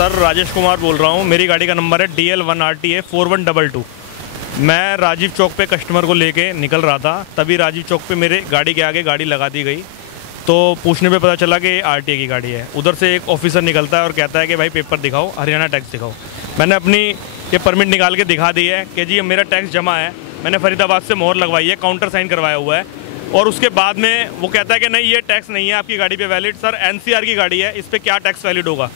Sir Rajesh Kumar बोल रहा हूँ। मेरी गाड़ी का नंबर है DL1RTA 4122। मैं राजीव चौक पे कस्टमर को लेके निकल रहा था, तभी राजीव चौक पे मेरे गाड़ी के आगे गाड़ी लगा दी गई। तो पूछने पे पता चला कि ये RTA की गाड़ी है। उधर से एक ऑफिसर निकलता है और कहता है कि भाई पेपर दिखाओ, हरियाणा टैक्स दिखाओ। मैंने अपनी ये परमिट निकाल के दिखा दी है कि जी ये मेरा टैक्स जमा है, मैंने फरीदाबाद से मोहर लगवाई है, काउंटर साइन करवाया हुआ है। और उसके बाद में वो कहता है कि नहीं ये टैक्स नहीं है आपकी गाड़ी पे वैलिड। सर NCR की गाड़ी है, इस पर क्या टैक्स वैलिड होगा?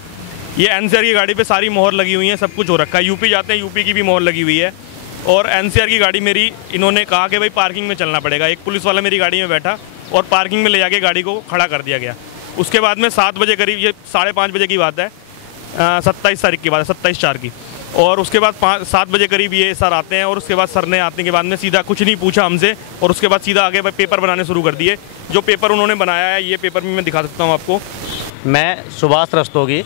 ये NCR की गाड़ी पे सारी मोहर लगी हुई है, सब कुछ हो रखा है। यूपी जाते हैं, यूपी की भी मोहर लगी हुई है। और NCR की गाड़ी मेरी इन्होंने कहा कि भाई पार्किंग में चलना पड़ेगा। एक पुलिस वाला मेरी गाड़ी में बैठा और पार्किंग में ले जाके गाड़ी को खड़ा कर दिया गया। उसके बाद में 7 बजे करीब, ये 5:30 बजे की बात है, 27 तारीख की बात है, 27/4 की। और उसके बाद 7 बजे करीब ये सर आते हैं और उसके बाद सर ने आने के बाद में सीधा कुछ नहीं पूछा हमसे और उसके बाद सीधा आगे पेपर बनाने शुरू कर दिए। जो पेपर उन्होंने बनाया है, ये पेपर भी मैं दिखा सकता हूँ आपको। मैं सुभाष रस्तोगी,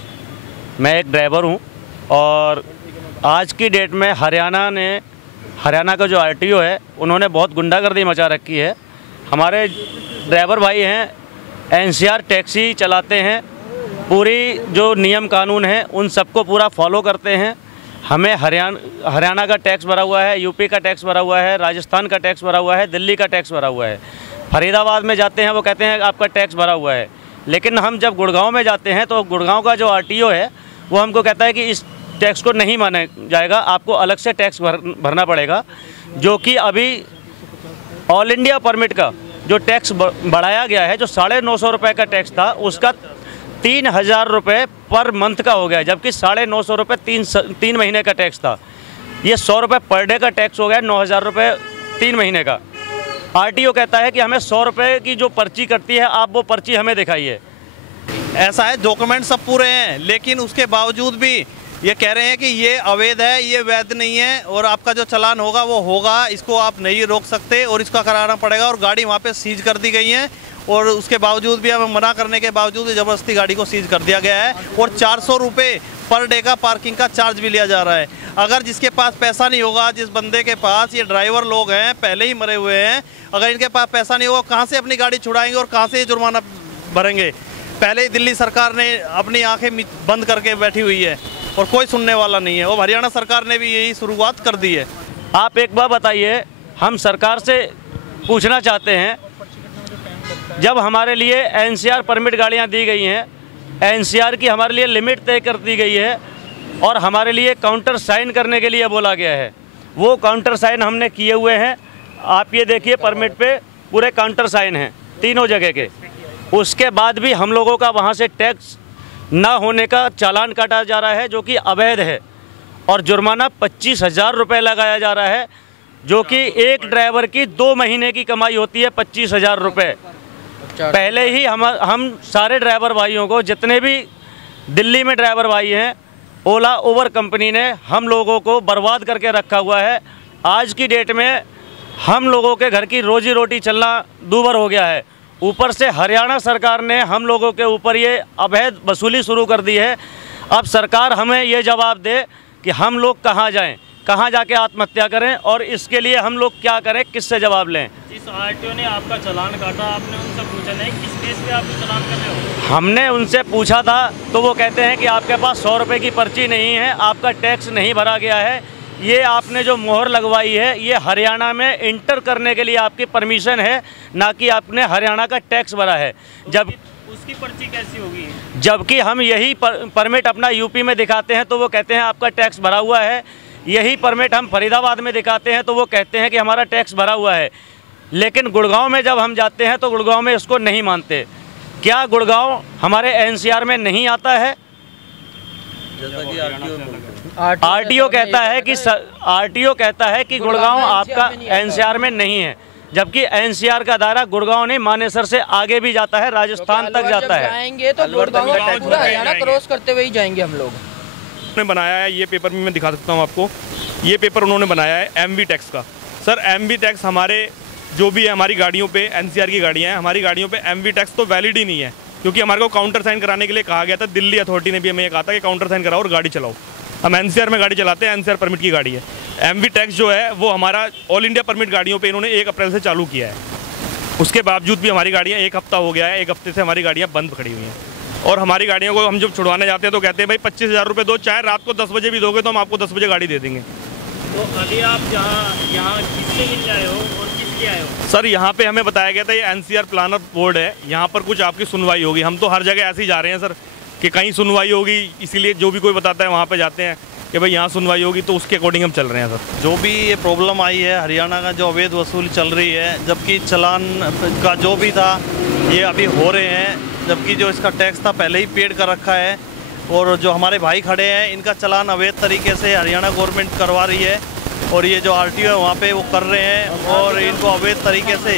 मैं एक ड्राइवर हूँ और आज की डेट में हरियाणा का जो RTO है उन्होंने बहुत गुंडागर्दी मचा रखी है। हमारे ड्राइवर भाई हैं NCR टैक्सी चलाते हैं, पूरी जो नियम कानून है उन सबको पूरा फॉलो करते हैं। हमें हरियाणा का टैक्स भरा हुआ है, यूपी का टैक्स भरा हुआ है, राजस्थान का टैक्स भरा हुआ है, दिल्ली का टैक्स भरा हुआ है। फरीदाबाद में जाते हैं वो कहते हैं आपका टैक्स भरा हुआ है, लेकिन हम जब गुड़गांव में जाते हैं तो गुड़गांव का जो RTO है वो हमको कहता है कि इस टैक्स को नहीं माना जाएगा, आपको अलग से टैक्स भरना पड़ेगा। जो कि अभी ऑल इंडिया परमिट का जो टैक्स बढ़ाया गया है, जो 950 रुपये का टैक्स था उसका 3000 रुपये पर मंथ का हो गया, जबकि 950 रुपये 3 महीने का टैक्स था। ये 100 रुपये पर डे का टैक्स हो गया, 9000 रुपये 3 महीने का। RTO कहता है कि हमें 100 रुपये की जो पर्ची कटती है आप वो पर्ची हमें दिखाइए। ऐसा है, डॉक्यूमेंट सब पूरे हैं, लेकिन उसके बावजूद भी ये कह रहे हैं कि ये अवैध है, ये वैध नहीं है और आपका जो चालान होगा वो होगा, इसको आप नहीं रोक सकते और इसका कराना पड़ेगा। और गाड़ी वहाँ पे सीज कर दी गई है और उसके बावजूद भी हमें मना करने के बावजूद ज़बरदस्ती गाड़ी को सीज कर दिया गया है। और 400 रुपये पर डे का पार्किंग का चार्ज भी लिया जा रहा है। अगर जिसके पास पैसा नहीं होगा, जिस बंदे के पास, ये ड्राइवर लोग हैं पहले ही मरे हुए हैं, अगर इनके पास पैसा नहीं होगा कहाँ से अपनी गाड़ी छुड़ाएंगे और कहाँ से जुर्माना भरेंगे? पहले ही दिल्ली सरकार ने अपनी आंखें बंद करके बैठी हुई है और कोई सुनने वाला नहीं है। और हरियाणा सरकार ने भी यही शुरुआत कर दी है। आप एक बार बताइए, हम सरकार से पूछना चाहते हैं, जब हमारे लिए NCR परमिट गाड़ियां दी गई हैं, NCR की हमारे लिए लिमिट तय कर दी गई है और हमारे लिए काउंटर साइन करने के लिए बोला गया है, वो काउंटर साइन हमने किए हुए हैं। आप ये देखिए, परमिट पे पूरे काउंटर साइन हैं तीनों जगह के। उसके बाद भी हम लोगों का वहाँ से टैक्स ना होने का चालान काटा जा रहा है, जो कि अवैध है। और जुर्माना 25,000 रुपये लगाया जा रहा है, जो कि एक ड्राइवर की 2 महीने की कमाई होती है 25,000 रुपये। पहले ही हम सारे ड्राइवर भाइयों को, जितने भी दिल्ली में ड्राइवर भाई हैं, ओला उबर कंपनी ने हम लोगों को बर्बाद करके रखा हुआ है। आज की डेट में हम लोगों के घर की रोजी रोटी चलना दूभर हो गया है। ऊपर से हरियाणा सरकार ने हम लोगों के ऊपर ये अवैध वसूली शुरू कर दी है। अब सरकार हमें ये जवाब दे कि हम लोग कहाँ जाएं, कहाँ जाके आत्महत्या करें और इसके लिए हम लोग क्या करें, किससे जवाब लें। जिस RTO ने आपका चालान काटा, आपने उनसे पूछा नहीं किस केस पे आप चालान कर रहे हो? हमने उनसे पूछा था तो वो कहते हैं कि आपके पास 100 रुपये की पर्ची नहीं है, आपका टैक्स नहीं भरा गया है, ये आपने जो मोहर लगवाई है ये हरियाणा में इंटर करने के लिए आपकी परमिशन है, ना कि आपने हरियाणा का टैक्स भरा है। जब उसकी पर्ची कैसी होगी? जबकि हम यही परमिट अपना यूपी में दिखाते हैं तो वो कहते हैं आपका टैक्स भरा हुआ है। यही परमिट हम फरीदाबाद में दिखाते हैं तो वो कहते हैं कि हमारा टैक्स भरा हुआ है। लेकिन गुड़गांव में जब हम जाते हैं तो गुड़गांव में इसको नहीं मानते। क्या गुड़गांव हमारे NCR में नहीं आता है? RTO कहता है कि गुड़गांव आपका NCR में नहीं है, जबकि NCR का दायरा गुड़गांव नहीं, मानेसर से आगे भी जाता है, राजस्थान तक जाता है। जाएंगे तो गुड़गांव पूरा हरियाणा क्रॉस करते हुए ही जाएंगे हम लोग। उन्होंने बनाया है, ये पेपर भी मैं दिखा सकता हूँ आपको। ये पेपर उन्होंने बनाया है MV टैक्स का। सर MV टैक्स हमारे जो भी है, हमारी गाड़ियों पे, NCR की गाड़ियाँ हैं, हमारी गाड़ियों पे MV टैक्स तो वैलिड ही नहीं है, क्योंकि हमारे को काउंटर साइन कराने के लिए कहा गया था। दिल्ली अथॉरिटी ने भी हमें ये कहा था कि काउंटर साइन कराओ और गाड़ी चलाओ। हम NCR में गाड़ी चलाते हैं, NCR परमिट की गाड़ी है। MV टैक्स जो है वो हमारा ऑल इंडिया परमिट गाड़ियों पे इन्होंने 1 अप्रैल से चालू किया है। उसके बावजूद भी हमारी गाड़ियाँ 1 हफ्ता हो गया है, 1 हफ्ते से हमारी गाड़ियाँ बंद खड़ी हुई हैं। और हमारी गाड़ियों को हम जब छुड़वाने जाते हैं तो कहते हैं भाई 25,000 रुपये दो, चाहे रात को 10 बजे भी दोगे तो हम आपको 10 बजे गाड़ी दे देंगे। तो अभी आप यहाँ किससे मिलने आए हो और किस लिए आए हो? सर यहाँ पे हमें बताया गया था ये NCR प्लानर बोर्ड है, यहाँ पर कुछ आपकी सुनवाई होगी। हम तो हर जगह ऐसे ही जा रहे हैं सर कि कहीं सुनवाई होगी, इसीलिए जो भी कोई बताता है वहाँ पे जाते हैं कि भाई यहाँ सुनवाई होगी, तो उसके अकॉर्डिंग हम चल रहे हैं सर। जो भी ये प्रॉब्लम आई है हरियाणा का जो अवैध वसूली चल रही है, जबकि चालान का जो भी था ये अभी हो रहे हैं, जबकि जो इसका टैक्स था पहले ही पेड कर रखा है। और जो हमारे भाई खड़े हैं इनका चालान अवैध तरीके से हरियाणा गवर्नमेंट करवा रही है और ये जो RTO है वहाँ पे वो कर रहे हैं और इनको अवैध तरीके से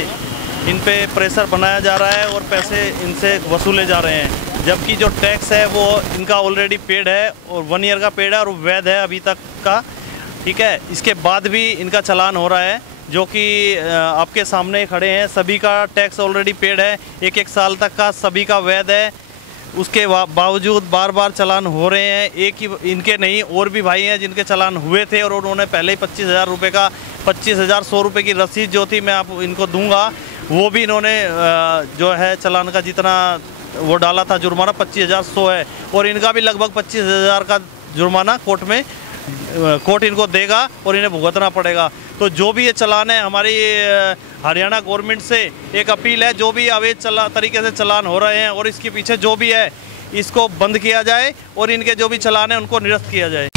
इन पे प्रेशर बनाया जा रहा है और पैसे इनसे वसूले जा रहे हैं। जबकि जो टैक्स है वो इनका ऑलरेडी पेड है और 1 ईयर का पेड है और वैध है अभी तक का, ठीक है। इसके बाद भी इनका चालान हो रहा है, जो कि आपके सामने खड़े हैं, सभी का टैक्स ऑलरेडी पेड है, 1-1 साल तक का सभी का वैध है। उसके बावजूद बार बार चालान हो रहे हैं। एक ही इनके नहीं, और भी भाई हैं जिनके चालान हुए थे और उन्होंने पहले ही 25,000 रुपये का 25,100 रुपये की रसीद जो थी मैं आप इनको दूंगा, वो भी इन्होंने जो है चालान का जितना वो डाला था जुर्माना 25,100 है और इनका भी लगभग 25,000 का जुर्माना कोर्ट इनको देगा और इन्हें भुगतना पड़ेगा। तो जो भी ये चालान है, हमारी हरियाणा गवर्नमेंट से एक अपील है, जो भी अवैध तरीके से चालान हो रहे हैं और इसके पीछे जो भी है इसको बंद किया जाए और इनके जो भी चालान है उनको निरस्त किया जाए।